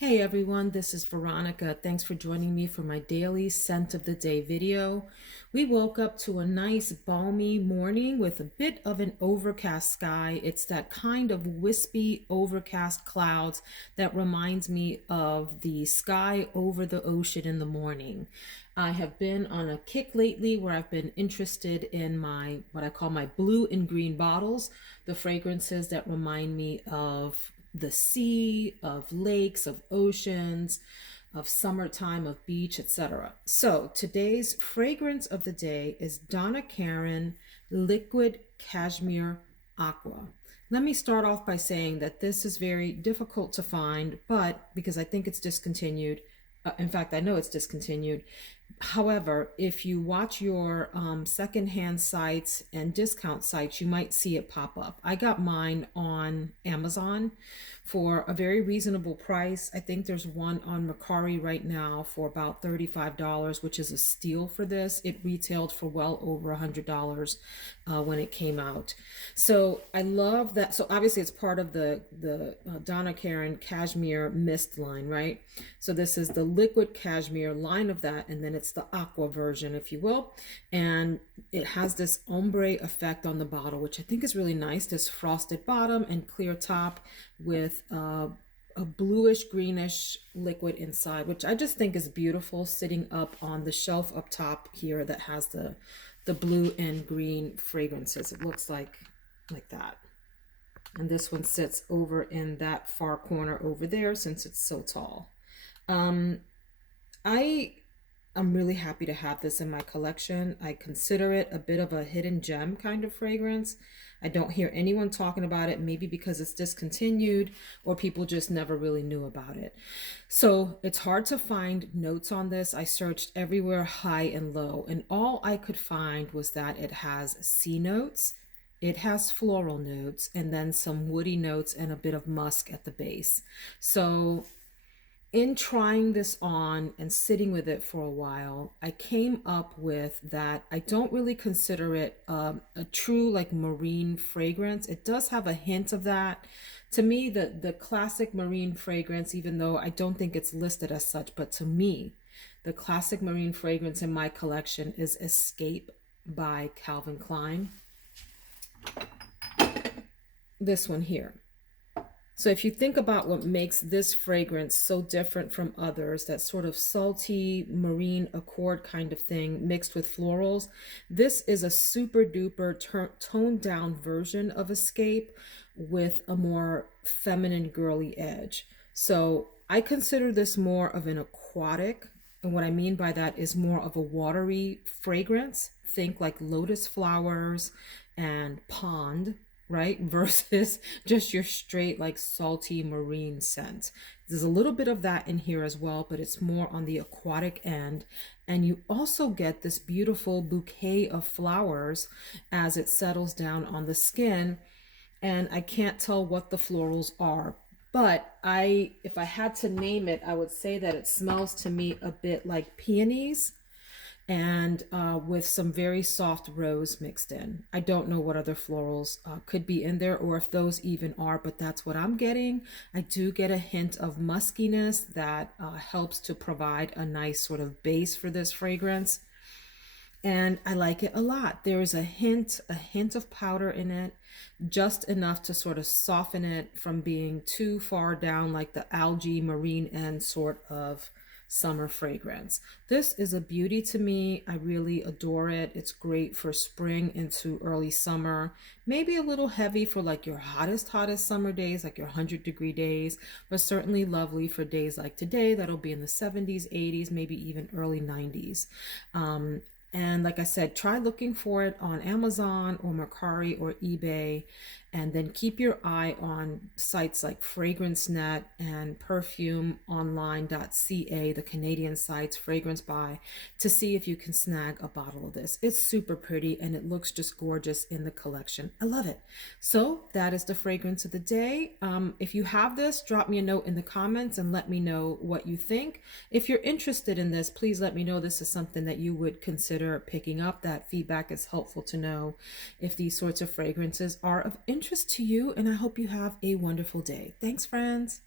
Hey everyone, this is Veronica. Thanks for joining me for my daily scent of the day video. We woke up to a nice balmy morning with a bit of an overcast sky. It's that kind of wispy overcast clouds that reminds me of the sky over the ocean in the morning. I have been on a kick lately where I've been interested in my what I call my blue and green bottles, the fragrances that remind me of the sea, of lakes, of oceans, of summertime, of beach, etc. So today's fragrance of the day is Donna Karan Liquid Cashmere Aqua. Let me start off by saying that this is very difficult to find, but because I think it's discontinued, in fact, I know it's discontinued. However, if you watch your secondhand sites and discount sites, you might see it pop up. I got mine on Amazon for a very reasonable price. I think there's one on Mercari right now for about $35, which is a steal for this. It retailed for well over $100 when it came out. So I love that. So obviously it's part of the Donna Karan Cashmere Mist line, right? So this is the liquid cashmere line of that, and then it's the aqua version, if you will. And it has this ombre effect on the bottle, which I think is really nice. This frosted bottom and clear top with a bluish greenish liquid inside, which I just think is beautiful, sitting up on the shelf up top here that has the blue and green fragrances. It looks like that. And this one sits over in that far corner over there since it's so tall. I'm really happy to have this in my collection. I consider it a bit of a hidden gem kind of fragrance. I don't hear anyone talking about it, maybe because it's discontinued or people just never really knew about it. So it's hard to find notes on this. I searched everywhere high and low, and all I could find was that it has sea notes, it has floral notes, and then some woody notes and a bit of musk at the base. So in trying this on and sitting with it for a while, I came up with that I don't really consider it a true like marine fragrance. It does have a hint of that. To me, the classic marine fragrance, even though I don't think it's listed as such, but to me, the classic marine fragrance in my collection is Escape by Calvin Klein. This one here. So if you think about what makes this fragrance so different from others, that sort of salty marine accord kind of thing mixed with florals, this is a super duper toned down version of Escape with a more feminine girly edge. So I consider this more of an aquatic. And what I mean by that is more of a watery fragrance. Think like lotus flowers and pond, right? Versus just your straight like salty marine scent. There's a little bit of that in here as well, but it's more on the aquatic end. And you also get this beautiful bouquet of flowers as it settles down on the skin. And I can't tell what the florals are, but if I had to name it, I would say that it smells to me a bit like peonies and with some very soft rose mixed in. I don't know what other florals could be in there or if those even are, but that's what I'm getting. I do get a hint of muskiness that helps to provide a nice sort of base for this fragrance. And I like it a lot. There is a hint of powder in it, just enough to sort of soften it from being too far down like the algae marine end sort of summer fragrance. This is a beauty to me. I really adore it. It's great for spring into early summer. Maybe a little heavy for like your hottest summer days, like your 100-degree days, but certainly lovely for days like today that'll be in the 70s, 80s, maybe even early 90s. And like I said, try looking for it on Amazon or Mercari or eBay, and then keep your eye on sites like FragranceNet and perfumeonline.ca, the Canadian sites, Fragrance Buy, to see if you can snag a bottle of this. It's super pretty and it looks just gorgeous in the collection. I love it. So that is the fragrance of the day. If you have this, drop me a note in the comments and let me know what you think. If you're interested in this, please let me know this is something that you would consider picking up. That feedback is helpful to know if these sorts of fragrances are of interest to you, and I hope you have a wonderful day. Thanks, friends.